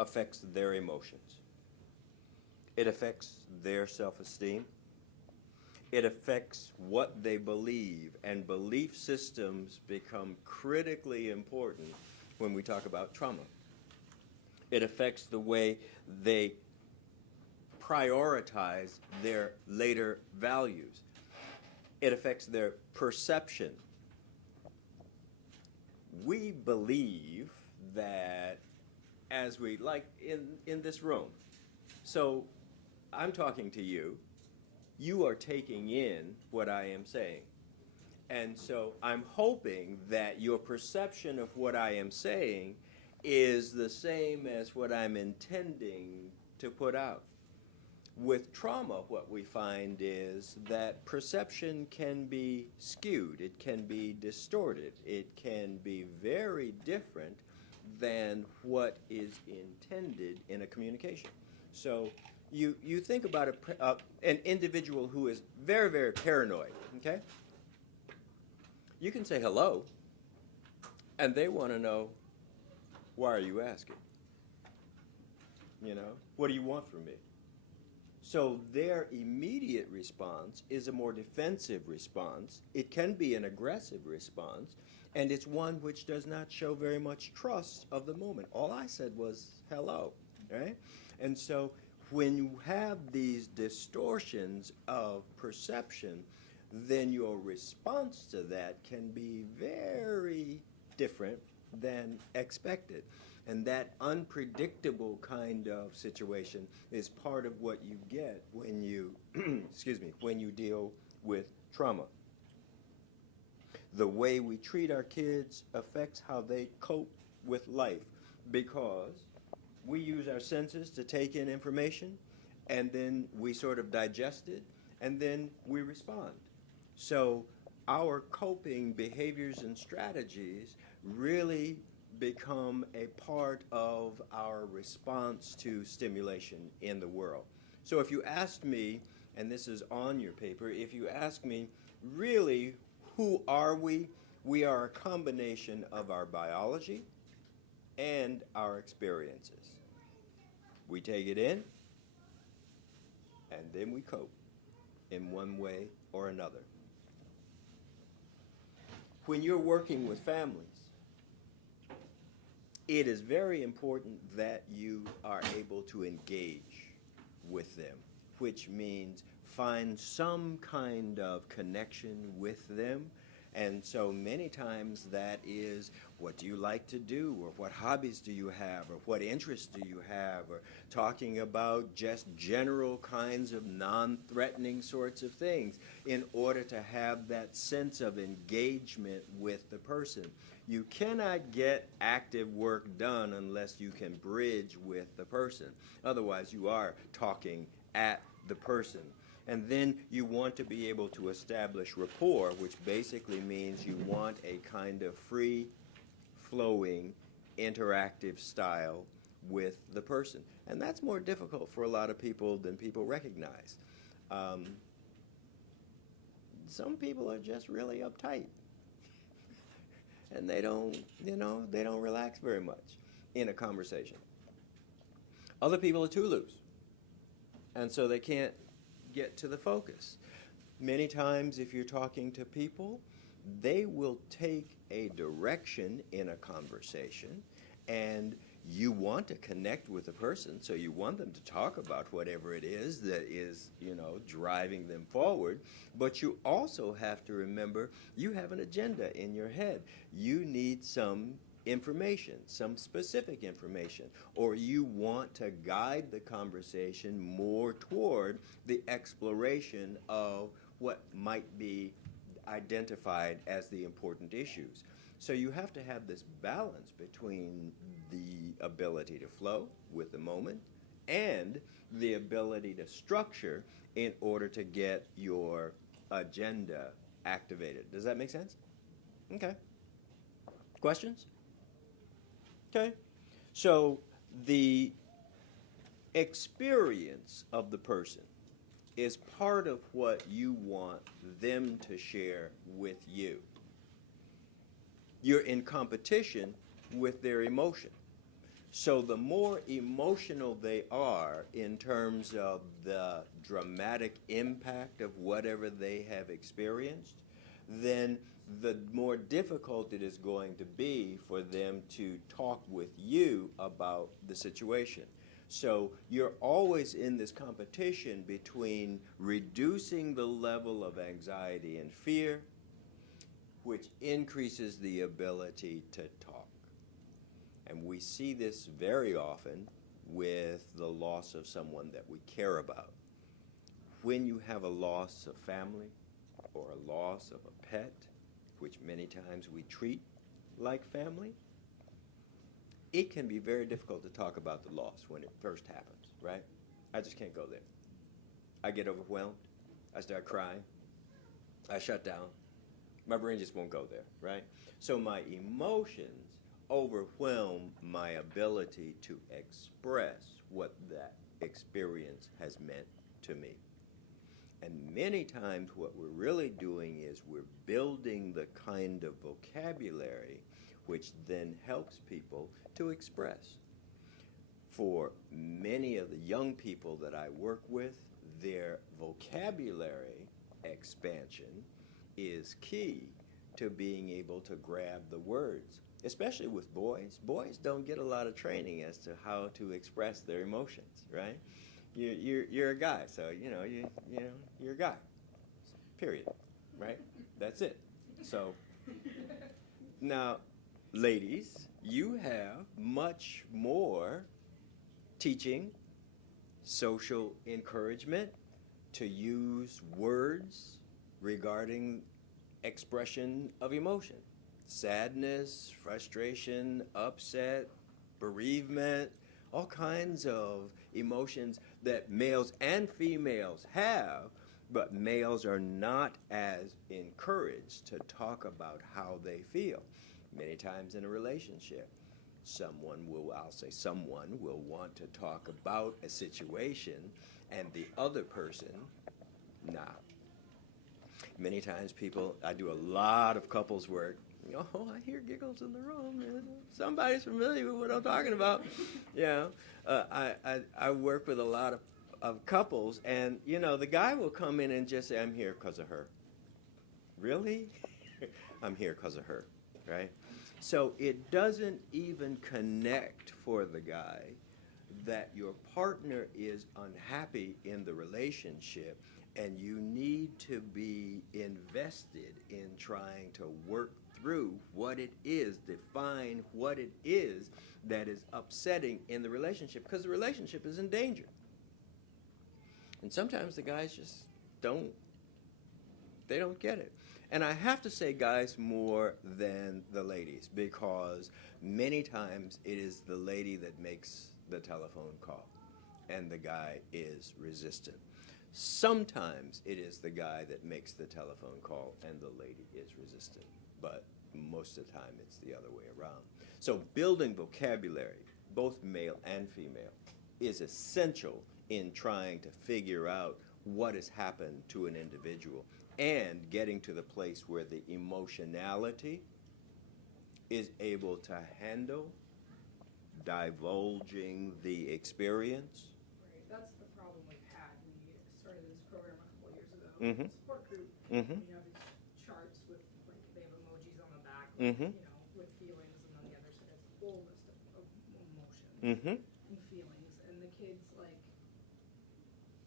affects their emotions. It affects their self-esteem. It affects what they believe, and belief systems become critically important when we talk about trauma. It affects the way they prioritize their later values. It affects their perception. We believe that as we, like in this room, so I'm talking to you, you are taking in what I am saying. And so I'm hoping that your perception of what I am saying is the same as what I'm intending to put out. With trauma, what we find is that perception can be skewed, it can be distorted, it can be very different than what is intended in a communication. So you think about an individual who is very, very paranoid, okay? You can say hello, and they want to know, why are you asking? You know, what do you want from me? So their immediate response is a more defensive response. It can be an aggressive response, and it's one which does not show very much trust of the moment. All I said was hello, right? And so when you have these distortions of perception, then your response to that can be very different than expected. And that unpredictable kind of situation is part of what you get when you, excuse me, when you deal with trauma. The way we treat our kids affects how they cope with life, because we use our senses to take in information, and then we sort of digest it, and then we respond. So our coping behaviors and strategies really become a part of our response to stimulation in the world. So if you asked me, and this is on your paper, if you ask me, really, who are we? We are a combination of our biology and our experiences. We take it in, and then we cope in one way or another. When you're working with families, it is very important that you are able to engage with them, which means find some kind of connection with them. And so many times that is, what do you like to do, or what hobbies do you have, or what interests do you have, or talking about just general kinds of non-threatening sorts of things in order to have that sense of engagement with the person. You cannot get active work done unless you can bridge with the person. Otherwise, you are talking at the person. And then you want to be able to establish rapport, which basically means you want a kind of free-flowing, interactive style with the person. And that's more difficult for a lot of people than people recognize. Some people are just really uptight. And they don't, they don't relax very much in a conversation. Other people are too loose. And so they can't get to the focus. Many times if you're talking to people, they will take a direction in a conversation, and you want to connect with the person, so you want them to talk about whatever it is that is, driving them forward. But you also have to remember you have an agenda in your head. You need some information, some specific information, or you want to guide the conversation more toward the exploration of what might be identified as the important issues. So you have to have this balance between the ability to flow with the moment and the ability to structure in order to get your agenda activated. Does that make sense? Okay. Questions? Okay. So the experience of the person is part of what you want them to share with you. You're in competition with their emotion. So the more emotional they are in terms of the dramatic impact of whatever they have experienced, then the more difficult it is going to be for them to talk with you about the situation. So you're always in this competition between reducing the level of anxiety and fear, which increases the ability to talk. And we see this very often with the loss of someone that we care about. When you have a loss of family or a loss of a pet, which many times we treat like family, it can be very difficult to talk about the loss when it first happens, right? I just can't go there. I get overwhelmed. I start crying. I shut down. My brain just won't go there, right? So my emotions overwhelm my ability to express what that experience has meant to me. And many times what we're really doing is we're building the kind of vocabulary which then helps people to express. For many of the young people that I work with, their vocabulary expansion is key to being able to grab the words. Especially with boys. Boys don't get a lot of training as to how to express their emotions, right? You're a guy, so you're a guy. Period. Right? That's it. So now, ladies, you have much more teaching, social encouragement to use words regarding expression of emotion. Sadness, frustration, upset, bereavement, all kinds of emotions that males and females have, but males are not as encouraged to talk about how they feel. Many times in a relationship, someone will want to talk about a situation and the other person, nah. Many times I do a lot of couples work. Oh, I hear giggles in the room. Somebody's familiar with what I'm talking about. I work with a lot of couples, and, the guy will come in and just say, I'm here because of her. Really? I'm here because of her, right? So it doesn't even connect for the guy that your partner is unhappy in the relationship, and you need to be invested in trying to work through what it is, define what it is that is upsetting in the relationship, because the relationship is in danger. And sometimes the guys just don't get it. And I have to say guys more than the ladies, because many times it is the lady that makes the telephone call and the guy is resistant. Sometimes it is the guy that makes the telephone call and the lady is resistant, but most of the time it's the other way around. So building vocabulary, both male and female, is essential in trying to figure out what has happened to an individual and getting to the place where the emotionality is able to handle divulging the experience. Right, that's the problem we've had. We started this program a couple years ago, Mm-hmm. support group. Mm-hmm. We have these charts with, like, they have emojis on the back, Mm-hmm. with feelings, and on the other side is a whole list of emotions Mm-hmm. and feelings. And the kids, like,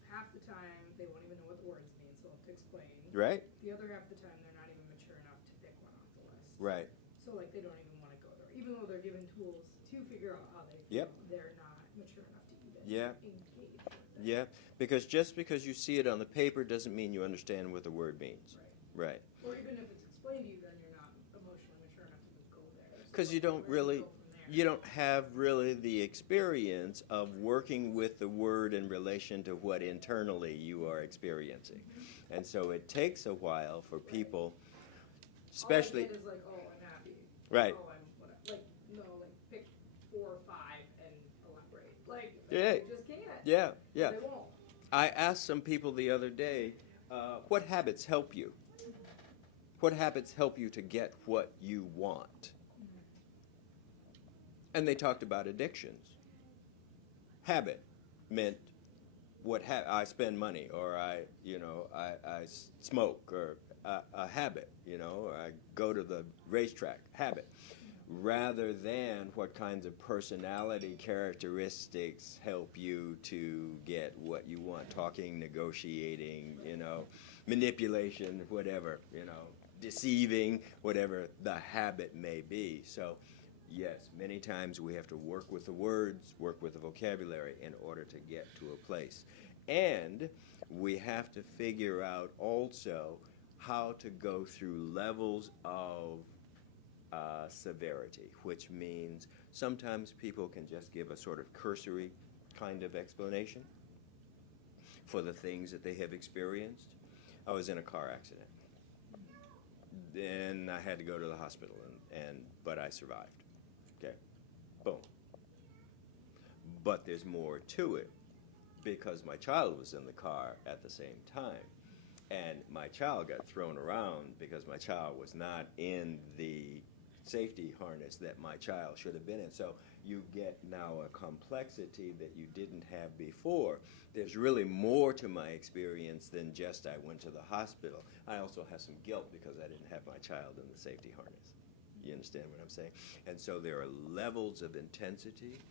half the time they won't even know what the words mean, so I'll have to explain. Right. The other half the time they're not even mature enough to pick one off the list. Right. So, like, they don't even want to go there, even though they're given tools to figure out how they feel. Yep. They're not mature enough to even engage with it. Yeah, because just because you see it on the paper doesn't mean you understand what the word means. Right. Right. Or even if it's explained to you, then you're not emotionally mature enough to go there. Because So you don't where do really, go from there? you don't have really the experience of working with the word in relation to what internally you are experiencing. And so it takes a while for people, especially. All I get is like, oh, I'm happy. Right. Oh, I'm whatever. Like, no, like pick 4 or 5 and elaborate. Like, Yeah. they just can't. Yeah, yeah. They won't. I asked some people the other day, what habits help you? What habits help you to get what you want? And they talked about addictions. Habit meant I spend money, or I smoke, or a habit, or I go to the racetrack, habit, rather than what kinds of personality characteristics help you to get what you want, talking, negotiating, manipulation, whatever, deceiving, whatever the habit may be. So yes, many times we have to work with the words, work with the vocabulary in order to get to a place. And we have to figure out also how to go through levels of severity, which means sometimes people can just give a sort of cursory kind of explanation for the things that they have experienced. I was in a car accident. Then I had to go to the hospital, but I survived. Okay, boom. But there's more to it, because my child was in the car at the same time, and my child got thrown around because my child was not in the safety harness that my child should have been in. So you get now a complexity that you didn't have before. There's really more to my experience than just I went to the hospital. I also have some guilt because I didn't have my child in the safety harness. You understand what I'm saying? And so there are levels of intensity,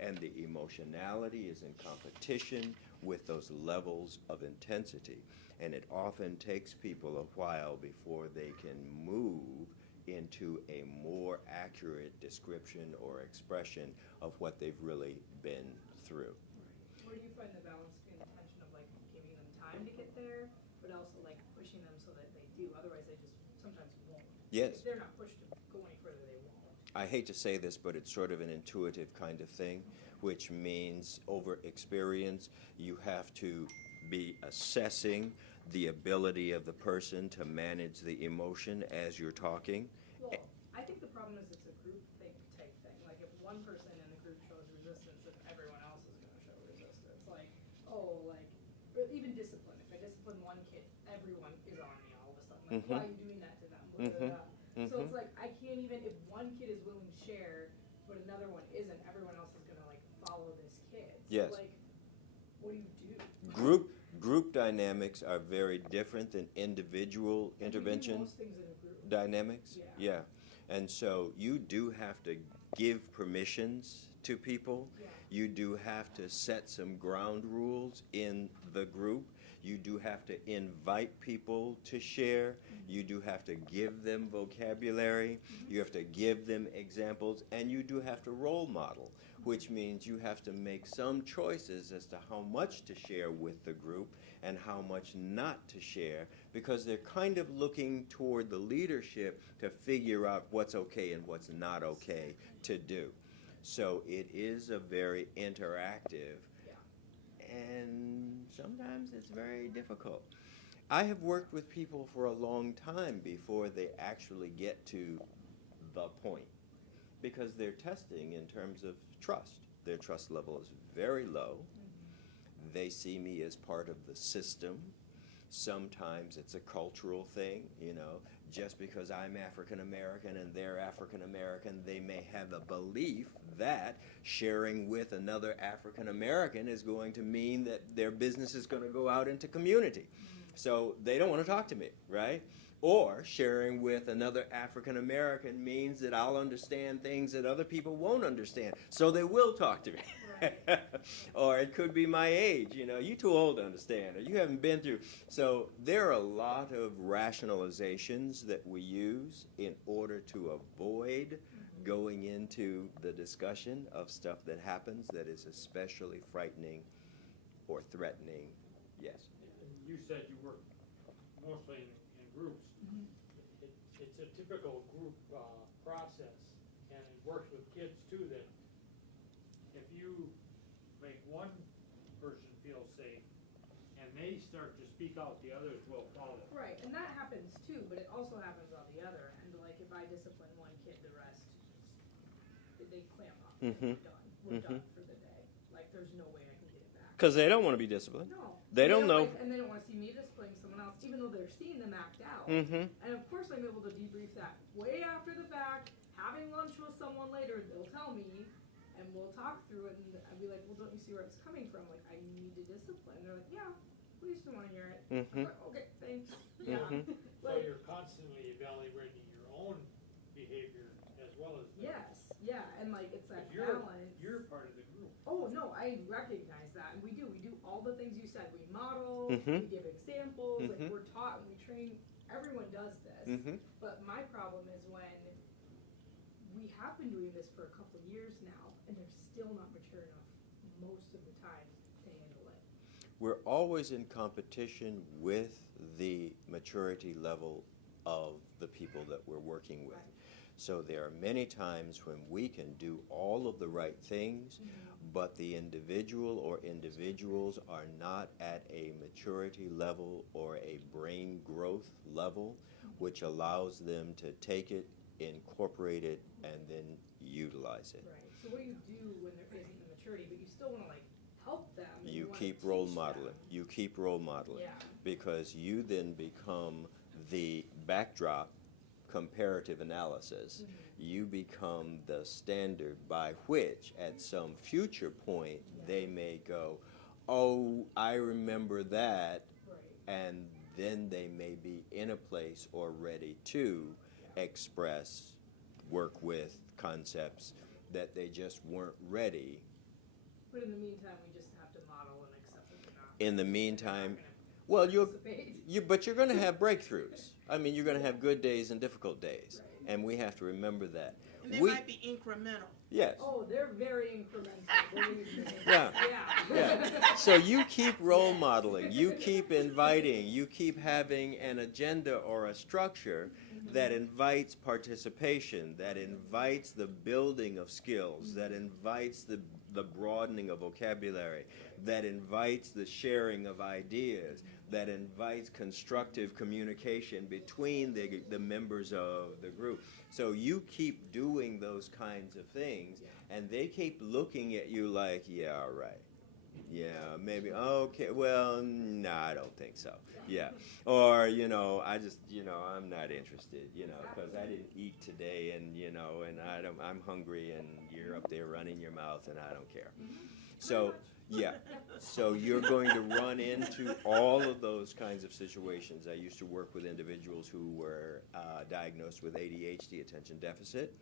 and the emotionality is in competition with those levels of intensity. And it often takes people a while before they can move into a more accurate description or expression of what they've really been through. Right. Where do you find the balance between the tension of like giving them time to get there, but also like pushing them so that they do? Otherwise, they just sometimes won't. Yes. If they're not pushed to go any further, they won't. I hate to say this, but it's sort of an intuitive kind of thing, which means over experience, you have to be assessing the ability of the person to manage the emotion as you're talking. Well, I think the problem is it's a group type thing. Like if one person in the group shows resistance, then everyone else is going to show resistance. Like, or even discipline. If I discipline one kid, everyone is on me all of a sudden. Like, why are you doing that to them? So it's like I can't even, if one kid is willing to share, but another one isn't, everyone else is going to like follow this kid. So yes. Like, what do you do? Group dynamics are very different than individual intervention most things in a group. dynamics. Yeah. And so you do have to give permissions to people. Yeah. You do have to set some ground rules in the group. You do have to invite people to share. You do have to give them vocabulary. You have to give them examples. And you do have to role model, which means you have to make some choices as to how much to share with the group and how much not to share, because they're kind of looking toward the leadership to figure out what's okay and what's not okay to do. So it is a very interactive, and sometimes it's very difficult. I have worked with people for a long time before they actually get to the point, because they're testing in terms of trust. Their trust level is very low. They see me as part of the system. Sometimes it's a cultural thing, just because I'm African American and they're African American, they may have a belief that sharing with another African American is going to mean that their business is going to go out into community. So they don't want to talk to me, right? Or sharing with another African American means that I'll understand things that other people won't understand, so they will talk to me. Right. Or it could be my age, you're too old to understand, or you haven't been through. So there are a lot of rationalizations that we use in order to avoid going into the discussion of stuff that happens that is especially frightening or threatening. Yes? You said you work mostly in groups. It's a typical group process, and it works with kids too, that if you make one person feel safe and they start to speak out, the others will follow. Right, and that happens too, but it also happens on the other end. Like if I discipline one kid, the rest, they clamp up. We're done. We're done for the day. Like there's no way I can get it back. Because they don't want to be disciplined. No. They don't know. And they don't want to see me disciplining someone else, even though they're seeing them act out. And of course I'm able to debrief that way after the fact, having lunch lunch with someone later, they'll tell me, and we'll talk through it, and I'll be like, well, don't you see where it's coming from? Like, I need to discipline. They're like, yeah, we just don't want to hear it. I'm like, okay, thanks. Yeah. So you're constantly evaluating your own behavior as well as theirs. Yes, yeah, and like, it's that 'Cause balance. You're part of the group. Oh, no, I recognize that, and we do all the things you said. We model, Mhm. we give examples, like, Mhm. we're taught and we train, everyone does this. But my problem is when we have been doing this for a couple of years now, and they're still not mature enough most of the time to handle it. We're always in competition with the maturity level of the people that we're working with. Right. So there are many times when we can do all of the right things, but the individual or individuals are not at a maturity level or a brain growth level, which allows them to take it, incorporate it, and then utilize it. Right, so what do you do when there isn't the maturity, but you still wanna like help them? and You wanna keep role teach modeling. them? You keep role modeling. Yeah. Because you then become the backdrop comparative analysis. You become the standard by which at some future point they may go, oh, I remember that, Right, and then they may be in a place or ready to express, work with concepts that they just weren't ready. but in the meantime, we just have to model and accept that they're not. In the they're not meantime, gonna well, participate. but you're going to have breakthroughs. I mean, you're going to have good days and difficult days, Right. and we have to remember that. And they might be incremental. Yes. Oh, they're very incremental, believe me. Yeah. Yeah. Yeah. So you keep role modeling, you keep inviting, you keep having an agenda or a structure that invites participation, that invites the building of skills, that invites the broadening of vocabulary, that invites the sharing of ideas, that invites constructive communication between the members of the group. So you keep doing those kinds of things, and they keep looking at you like, yeah, right. Yeah, maybe, okay, well, no, I don't think so. Yeah. Or, I just, I'm not interested, because I didn't eat today, and, and I'm hungry, and you're up there running your mouth, and I don't care. So, yeah. So you're going to run into all of those kinds of situations. I used to work with individuals who were diagnosed with ADHD, attention deficit.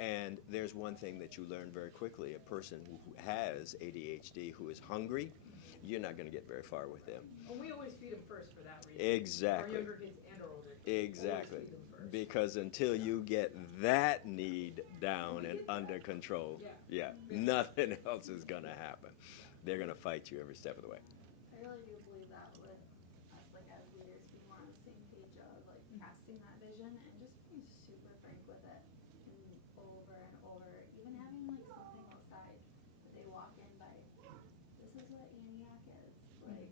And there's one thing that you learn very quickly. A person who has ADHD who is hungry, you're not going to get very far with them. Well, we always feed them first for that reason. Exactly. Our younger kids and our older kids. Exactly. Always feed them first. Because until you get that need down and under control, Yeah. nothing else is going to happen. They're going to fight you every step of the way. I really do believe that with us, like as leaders, being more on the same page of like casting that vision and just being super frank with it, and over and over, even having like something outside that they walk in by, this is what ENIAC is, like,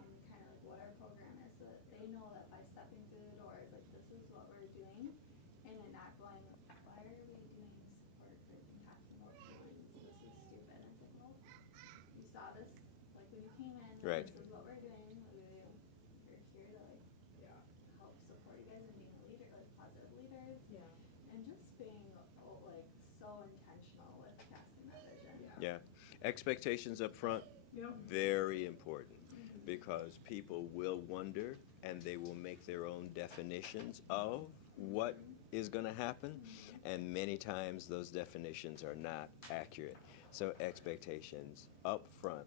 and kind of like what our program is, so that they know that by stepping through the doors, like this is what we're doing, and then not going, why are we doing support group and talking about feelings, this is stupid. It's like, well, you saw this, like when you came in, Right. this is what we're doing, we're here to like help support you guys and being a leader, like positive leaders, and just being like so intentional with casting that vision. Yeah. Expectations up front, very important, because people will wonder and they will make their own definitions of what is going to happen, and many times those definitions are not accurate. So expectations up front.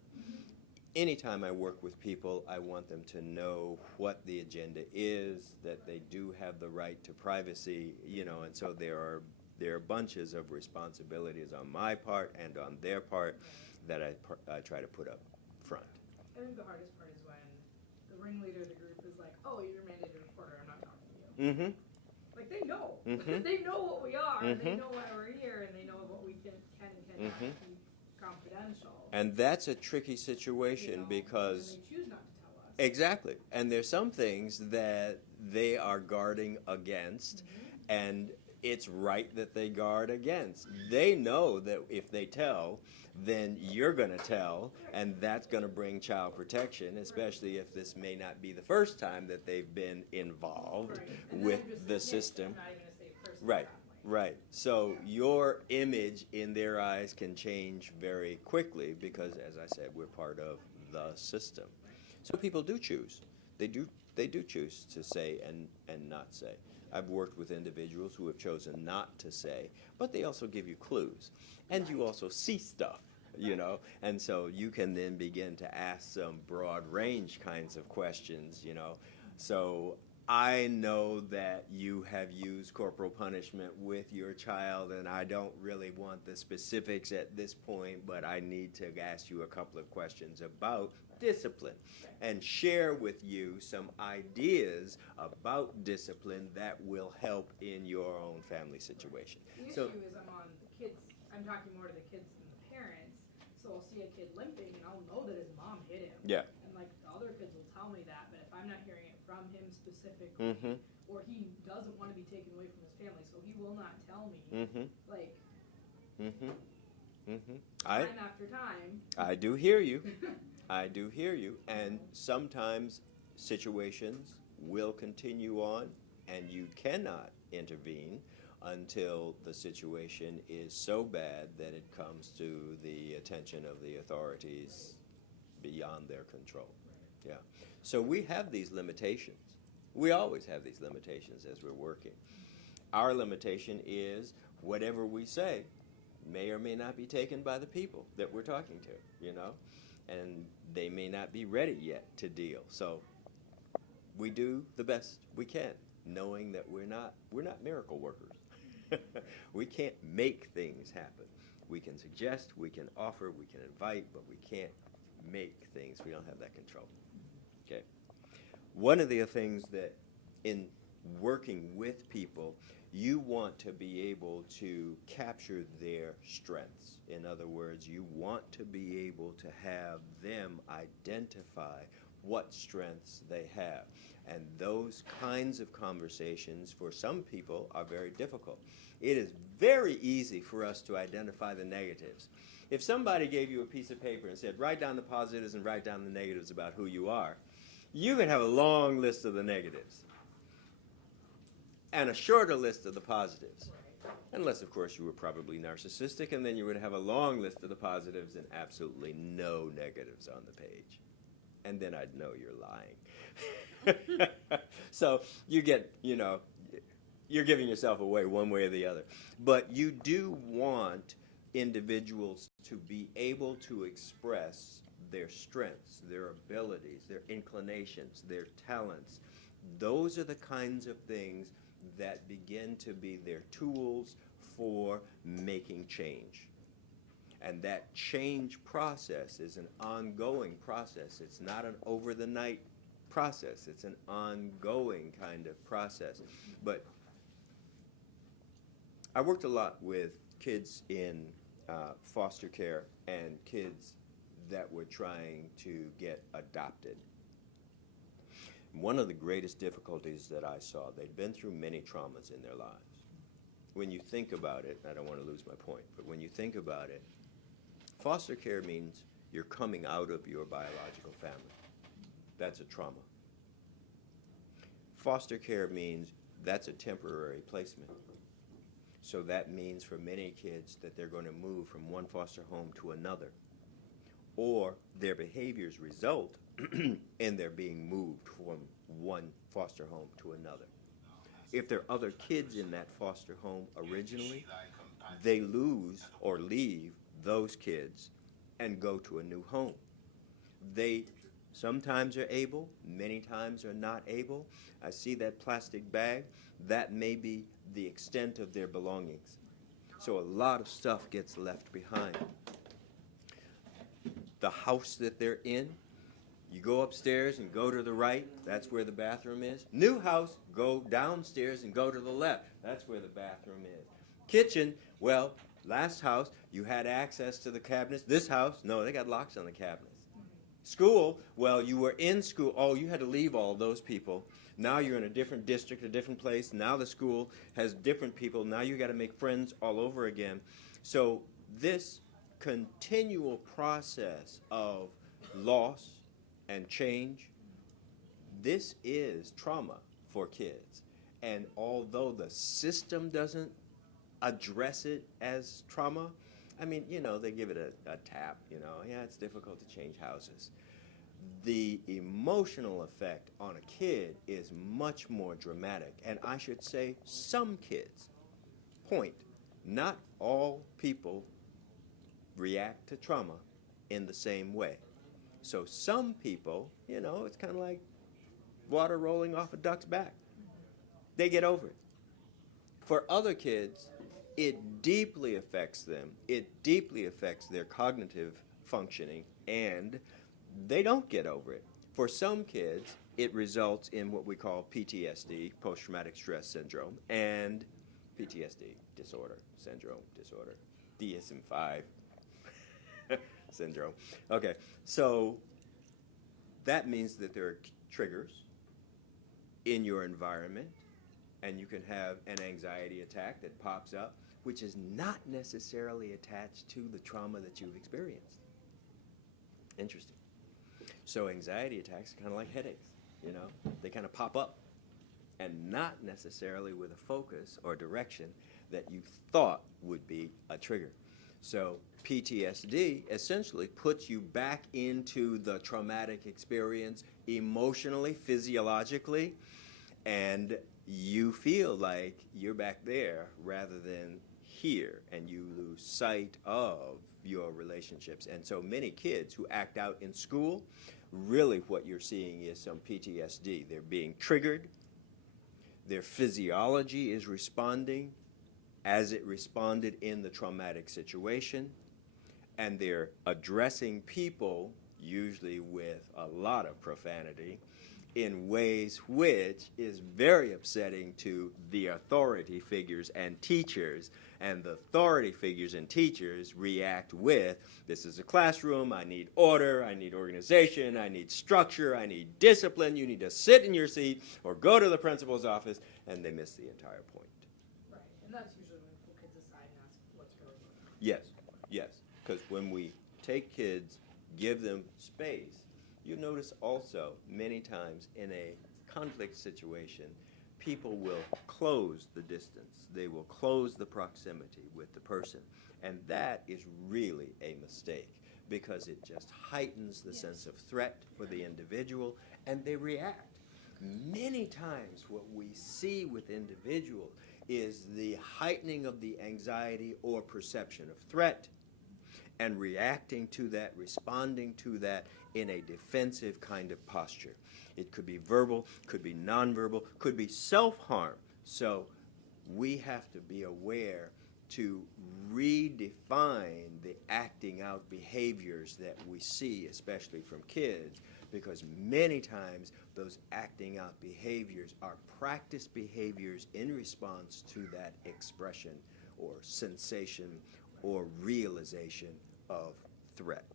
Anytime I work with people, I want them to know what the agenda is, that they do have the right to privacy, and so there are bunches of responsibilities on my part and on their part that I try to put up front. I think the hardest part is when the ringleader of the group is like, oh, you're a mandated reporter, I'm not talking to you. Mm-hmm. Like, they know. Mhm. They know what we are, and they Mhm. know why we're here, and they know what we can and cannot Mhm. keep confidential. And that's a tricky situation you know, because and they choose not to tell us. exactly, and there's some things that they are guarding against, and it's right that they guard against. They know that if they tell, then you're going to tell, and that's going to bring child protection, especially if this may not be the first time that they've been involved Right. And then with I'm just the a snitch, system. I'm not even a safe person Right. that way. Right. So your image in their eyes can change very quickly because, as I said, we're part of the system. So people do choose. They do choose to say and not say. I've worked with individuals who have chosen not to say, but they also give you clues. And you also see stuff, you know. And so you can then begin to ask some broad range kinds of questions, you know. So I know that you have used corporal punishment with your child, and I don't really want the specifics at this point, but I need to ask you a couple of questions about discipline and share with you some ideas about discipline that will help in your own family situation. The issue is I'm talking more to the kids than the parents, so I'll see a kid limping and I'll know that his mom hit him. Yeah. And like the other kids will tell me that, but if I'm not hearing it from him specifically, or he doesn't want to be taken away from his family, so he will not tell me, like, time after time. I do hear you. I do hear you. And sometimes situations will continue on and you cannot intervene until the situation is so bad that it comes to the attention of the authorities beyond their control. Yeah. So we have these limitations. We always have these limitations as we're working. Our limitation is whatever we say may or may not be taken by the people that we're talking to, you know, and they may not be ready yet to deal. So we do the best we can, knowing that we're not miracle workers. We can't make things happen. We can suggest, we can offer, we can invite, but we can't make things. We don't have that control. Okay. One of the things that in working with people, you want to be able to capture their strengths. In other words, you want to be able to have them identify what strengths they have. And those kinds of conversations for some people are very difficult. It is very easy for us to identify the negatives. If somebody gave you a piece of paper and said, write down the positives and write down the negatives about who you are, you could have a long list of the negatives and a shorter list of the positives. Unless, of course, you were probably narcissistic, and then you would have a long list of the positives and absolutely no negatives on the page. And then I'd know you're lying. So you get, you know, you're giving yourself away one way or the other. But you do want individuals to be able to express their strengths, their abilities, their inclinations, their talents. Those are the kinds of things that begin to be their tools for making change. And that change process is an ongoing process. It's not an over-the-night process. It's an ongoing kind of process. But I worked a lot with kids in foster care and kids that were trying to get adopted. One of the greatest difficulties that I saw, they'd been through many traumas in their lives. When you think about it, I don't want to lose my point, but when you think about it, foster care means you're coming out of your biological family. That's a trauma. Foster care means that's a temporary placement. So that means for many kids that they're going to move from one foster home to another, or their behaviors result in their being moved from one foster home to another. If there are other kids in that foster home originally, they lose or leave those kids and go to a new home. They sometimes are able, many times are not able. I see that plastic bag. That may be the extent of their belongings. So a lot of stuff gets left behind. The house that they're in, you go upstairs and go to the right, that's where the bathroom is. New house, go downstairs and go to the left, that's where the bathroom is. Kitchen, well, last house, you had access to the cabinets. This house, no, they got locks on the cabinets. School, well, you were in school. Oh, you had to leave all those people. Now you're in a different district, a different place. Now the school has different people. Now you got to make friends all over again. So this continual process of loss and change, this is trauma for kids. And although the system doesn't address it as trauma. I mean, you know, they give it a tap, you know, yeah, it's difficult to change houses. The emotional effect on a kid is much more dramatic. And I should say some kids, point, not all people react to trauma in the same way. So some people, you know, it's kind of like water rolling off a duck's back. They get over it. For other kids, it deeply affects them. It deeply affects their cognitive functioning, and they don't get over it. For some kids, it results in what we call PTSD, post-traumatic stress syndrome, and PTSD, syndrome, DSM-5 syndrome. Okay, so that means that there are triggers in your environment, and you can have an anxiety attack that pops up, which is not necessarily attached to the trauma that you've experienced. Interesting. So anxiety attacks are kind of like headaches, you know? They kind of pop up, and not necessarily with a focus or direction that you thought would be a trigger. So PTSD essentially puts you back into the traumatic experience emotionally, physiologically, and you feel like you're back there rather than here, and you lose sight of your relationships. And so many kids who act out in school, really what you're seeing is some PTSD. They're being triggered. Their physiology is responding as it responded in the traumatic situation, and they're addressing people, usually with a lot of profanity, in ways which is very upsetting to the authority figures and teachers. And the authority figures and teachers react with, this is a classroom, I need order, I need organization, I need structure, I need discipline, you need to sit in your seat or go to the principal's office, and they miss the entire point. Right, and that's usually when kids decide and ask what's going on. Yes, yes, because when we take kids, give them space, you notice also many times in a conflict situation, people will close the distance. They will close the proximity with the person. And that is really a mistake because it just heightens the sense of threat for the individual, and they react. Many times what we see with individuals is the heightening of the anxiety or perception of threat, and reacting to that, responding to that in a defensive kind of posture. It could be verbal, could be nonverbal, could be self-harm. So we have to be aware to redefine the acting out behaviors that we see, especially from kids, because many times those acting out behaviors are practice behaviors in response to that expression or sensation or realization of threat.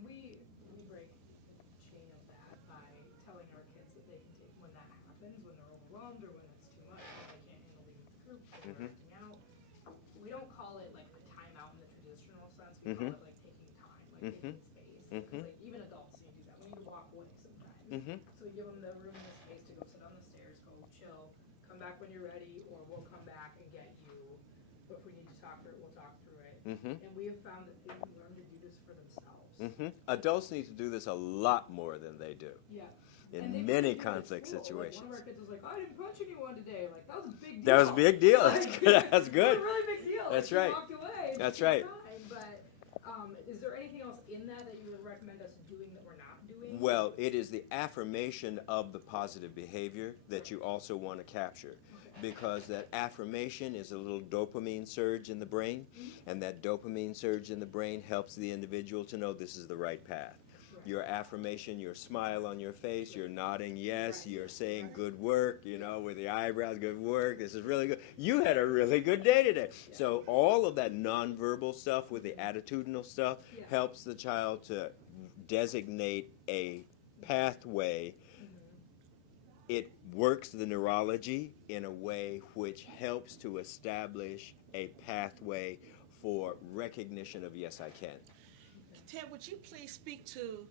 And we break the chain of that by telling our kids that they can take, when that happens, when they're overwhelmed or when it's too much, when they can't handle being with the group, when they're acting out. We don't call it like the timeout in the traditional sense. We call it like taking time, like taking space. Because like even adults need to do that. We need to walk away sometimes. So we give them the room and the space to go sit on the stairs, go chill, come back when you're ready, or we'll come back and get you. If we need to talk through it, we'll talk through it. And we have found that they can learn to do this for themselves. Adults need to do this a lot more than they do. Yeah. In many conflict situations. Like one of our kids was like, I didn't punch anyone today. Like, that was a big deal. That was a big deal. Like, That's good. It was a really big deal. That's like, right. Walked away. That's right. Fine. But is there anything else in that you would recommend us doing that we're not doing? Well, it is the affirmation of the positive behavior that you also want to capture. Because that affirmation is a little dopamine surge in the brain, and that dopamine surge in the brain helps the individual to know this is the right path. Your affirmation, your smile on your face, you're nodding yes, you're saying good work, you know, with the eyebrows, good work, this is really good. You had a really good day today. So all of that nonverbal stuff with the attitudinal stuff helps the child to designate a pathway. It works the neurology in a way which helps to establish a pathway for recognition of yes, I can. Ted, would you please speak to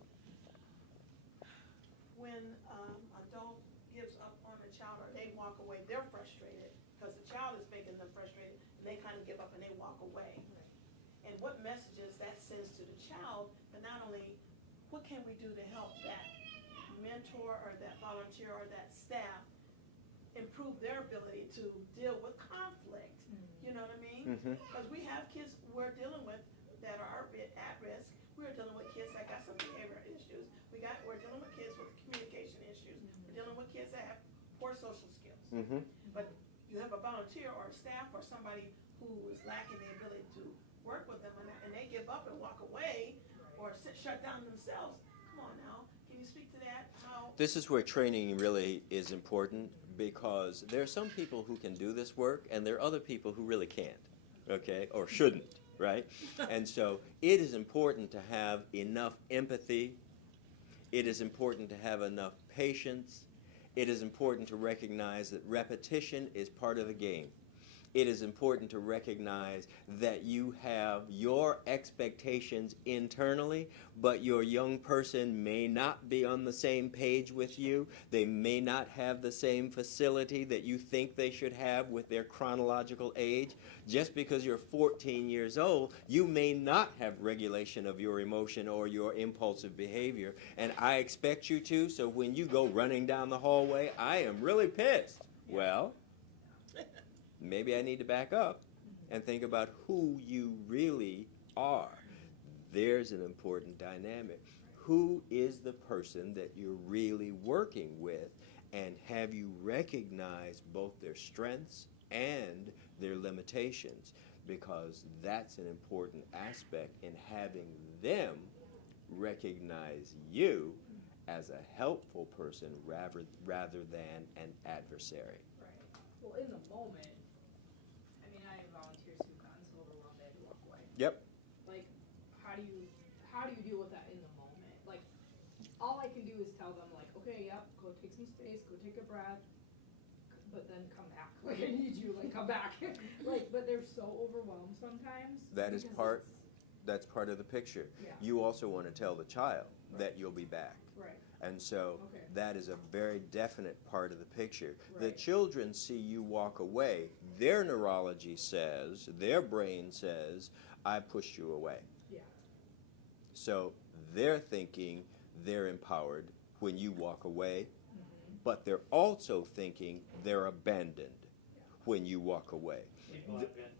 when adult gives up on a child or they walk away, they're frustrated because the child is making them frustrated and they kind of give up and they walk away. And what messages that sends to the child, but not only, what can we do to help that mentor or that volunteer or that staff improve their ability to deal with conflict? You know what I mean? Because we have kids we're dealing with that are at risk. We're dealing with kids that got some behavioral issues. We're dealing with kids with communication issues. We're dealing with kids that have poor social skills. But you have a volunteer or a staff or somebody who is lacking the ability to work with them, and they give up and walk away or shut down themselves. Come on now, can you speak to that? How? This is where training really is important, because there are some people who can do this work and there are other people who really can't, okay, or shouldn't, right? And so it is important to have enough empathy. It is important to have enough patience. It is important to recognize that repetition is part of the game. It is important to recognize that you have your expectations internally, but your young person may not be on the same page with you. They may not have the same facility that you think they should have with their chronological age. Just because you're 14 years old, you may not have regulation of your emotion or your impulsive behavior, and I expect you to, so when you go running down the hallway, I am really pissed. Well, maybe I need to back up and think about who you really are. There's an important dynamic. Who is the person that you're really working with, and have you recognized both their strengths and their limitations? Because that's an important aspect in having them recognize you as a helpful person rather than an adversary. Right. Well, in the moment, I mean, I have volunteers who've gotten so overwhelmed they had to walk away. Yep. Like, how do you deal with that in the moment? Like, all I can do is tell them, like, okay, yep, go take some space, go take a breath, but then come back. Like, I need you, like, come back. Like, but they're so overwhelmed sometimes. That is because that's part of the picture. Yeah. You also want to tell the child that you'll be back. Right. And so Okay. that is a very definite part of the picture. The Right. children see you walk away. Their neurology says, their brain says, I pushed you away. Yeah. So they're thinking they're empowered when you walk away, but they're also thinking they're abandoned when you walk away. People have been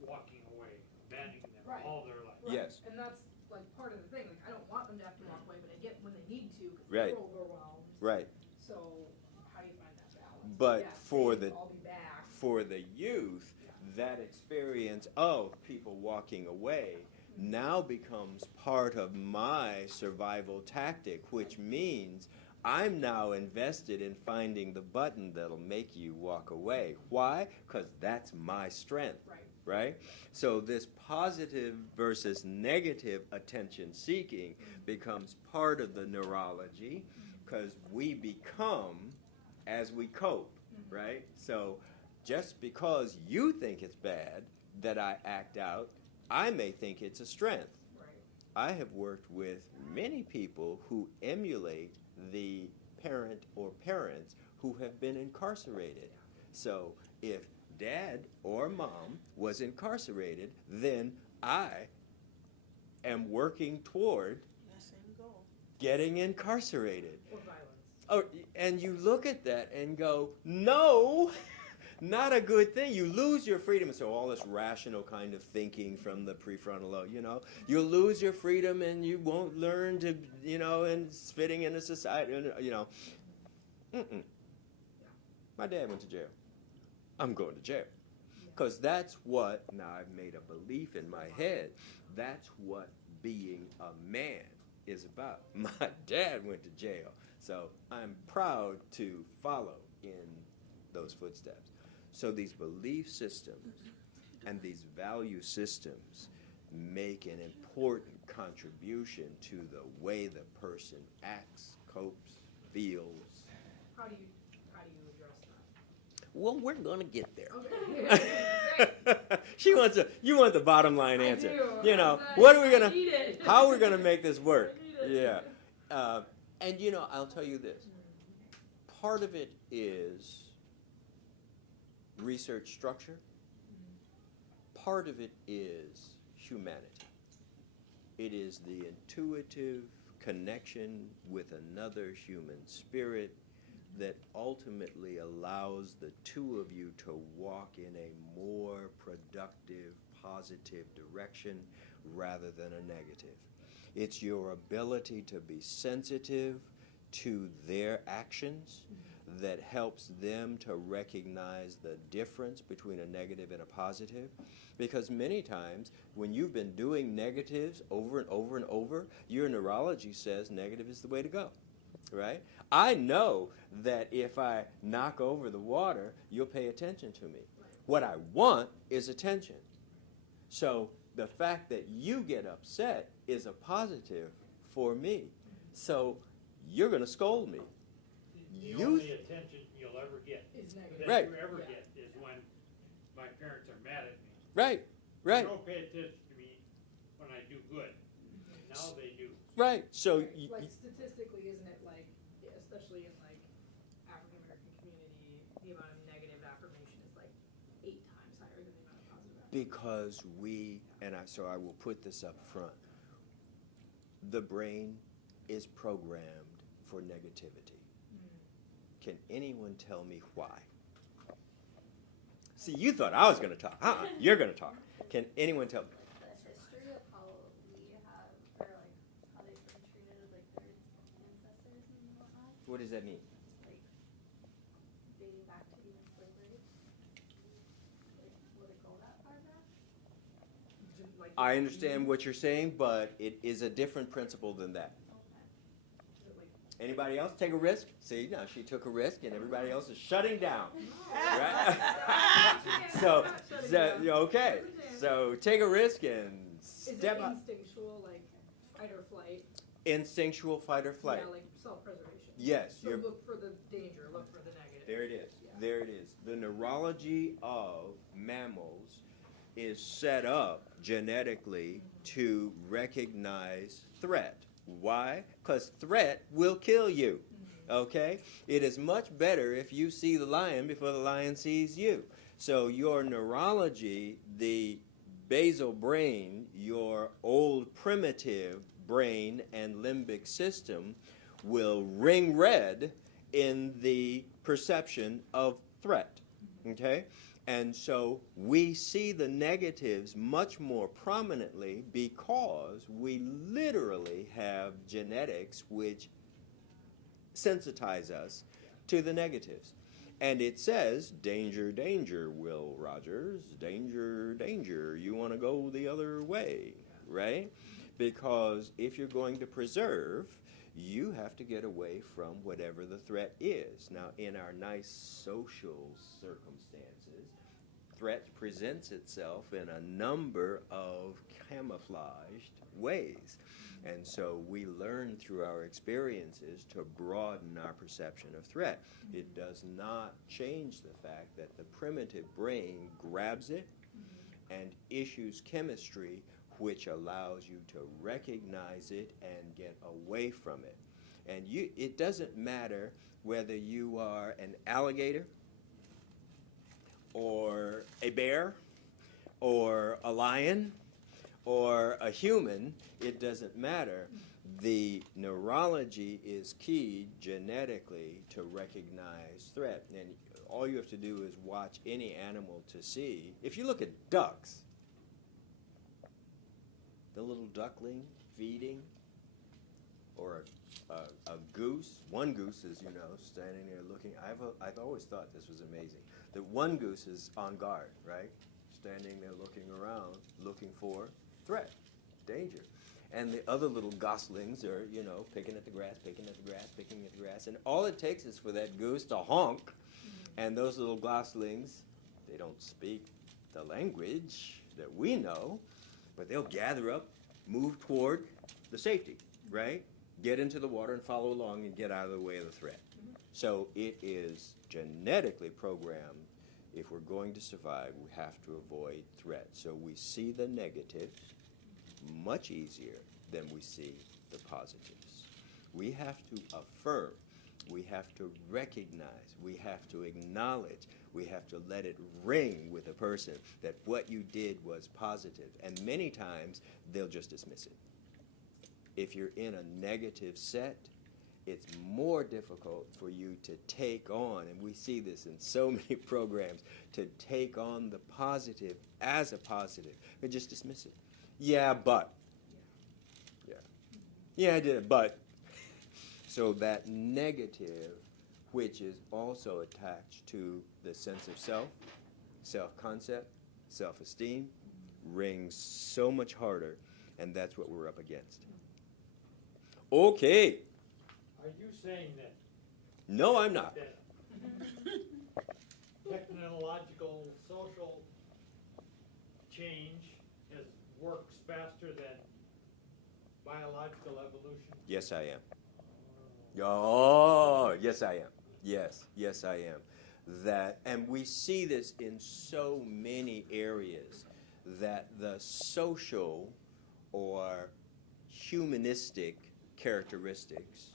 walking away, abandoning them Right. all their life. Right. Yes. And that's, like, part of the thing. Like, I don't want them to have to walk away, but I get when they need to because Right. they're overwhelmed. Right. So how do you find that balance? But Yeah, for say, the I'll be back. for the youth, that experience of people walking away now becomes part of my survival tactic, which means I'm now invested in finding the button that'll make you walk away. Why? Because that's my strength. Right. Right? So this positive versus negative attention seeking becomes part of the neurology, because we become as we cope, right? So just because you think it's bad that I act out, I may think it's a strength. Right. I have worked with many people who emulate the parent or parents who have been incarcerated. So if dad or mom was incarcerated, then I am working toward getting incarcerated. Or violence. Oh, and you look at that and go, no, not a good thing. You lose your freedom. So all this rational kind of thinking from the prefrontal lobe, you'll lose your freedom and you won't learn to, and fitting in a society, My dad went to jail. I'm going to jail. Because that's what, now I've made a belief in my head, that's what being a man is about. My dad went to jail. So I'm proud to follow in those footsteps. So these belief systems and these value systems make an important contribution to the way the person acts, copes, feels. How do you address that? Well, we're going to get there. Okay. You want the bottom line I answer. do. What are we I going need it. to, how are we going to make this work? I need it. Yeah. And I'll tell you this. Part of it is research structure. part of it is humanity. It is the intuitive connection with another human spirit that ultimately allows the two of you to walk in a more productive, positive direction rather than a negative. It's your ability to be sensitive to their actions that helps them to recognize the difference between a negative and a positive. Because many times, when you've been doing negatives over and over and over, your neurology says negative is the way to go, right? I know that if I knock over the water, you'll pay attention to me. What I want is attention. So the fact that you get upset is a positive for me. So you're going to scold me. The only attention you'll ever get, Is negative. that Right. you ever get, is when my parents are mad at me. Right, They right, don't pay attention to me when I do good. Now they do. right. So Right, like statistically, isn't it like, especially in like African American community, the amount of negative affirmation is like 8 times higher than the amount of positive affirmation? because so I will put this up front. The brain is programmed for negativity. Can anyone tell me why? See, you thought I was going to talk. You're going to talk. Can anyone tell me? The history of how we have, or like how they've been treated, like their ancestors and whatnot, What does that mean? like dating back to even slavery. Like, would it go that far back? Like, I understand what you're saying, but it is a different principle than that. Okay. is it like, Anybody else take a risk? See, now she took a risk, and everybody else is shutting down. Right? so, okay. So take a risk and is it step up. instinctual, like fight or flight? Instinctual fight or flight. Yeah, like self-preservation. Yes, So you're. look for the danger, look for the negative. There it is. Yeah. There it is. The neurology of mammals is set up genetically to recognize threat. Why? Because threat will kill you. Okay? It is much better if you see the lion before the lion sees you. So your neurology, the basal brain, your old primitive brain and limbic system will ring red in the perception of threat. Okay? And so we see the negatives much more prominently because we literally have genetics which sensitize us to the negatives. And it says, danger, danger, Will Rogers, danger, danger, you want to go the other way, right? Because if you're going to preserve, you have to get away from whatever the threat is. Now, in our nice social circumstances, threat presents itself in a number of camouflaged ways. And so we learn through our experiences to broaden our perception of threat. It does not change the fact that the primitive brain grabs it and issues chemistry which allows you to recognize it and get away from it. And it doesn't matter whether you are an alligator or a bear or a lion or a human, it doesn't matter. The neurology is keyed genetically to recognize threat. And all you have to do is watch any animal to see. If you look at ducks, the little duckling feeding, or a goose. One goose is, standing there looking. I've always thought this was amazing. That one goose is on guard, right? Standing there looking around, looking for threat, danger. And the other little goslings are, picking at the grass, picking at the grass, picking at the grass. And all it takes is for that goose to honk. And those little goslings, they don't speak the language that we know, but they'll gather up, move toward the safety, right? Get into the water and follow along and get out of the way of the threat. So it is genetically programmed. If we're going to survive, we have to avoid threat. So we see the negatives much easier than we see the positives. We have to affirm. We have to recognize, we have to acknowledge, we have to let it ring with a person that what you did was positive. And many times, they'll just dismiss it. If you're in a negative set, it's more difficult for you to take on, and we see this in so many programs, to take on the positive as a positive. They just dismiss it. Yeah, but. Yeah. Yeah, I did it, but. So that negative, which is also attached to the sense of self, self-concept, self-esteem, rings so much harder, and that's what we're up against. Okay. Are you saying that? No, I'm not. That technological, social change works faster than biological evolution? Yes, I am. Oh, yes, I am. Yes, yes, I am. That, and we see this in so many areas, that the social or humanistic characteristics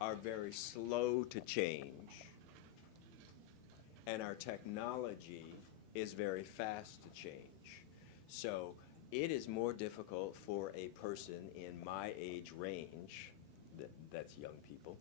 are very slow to change, and our technology is very fast to change. So it is more difficult for a person in my age range, that's young people,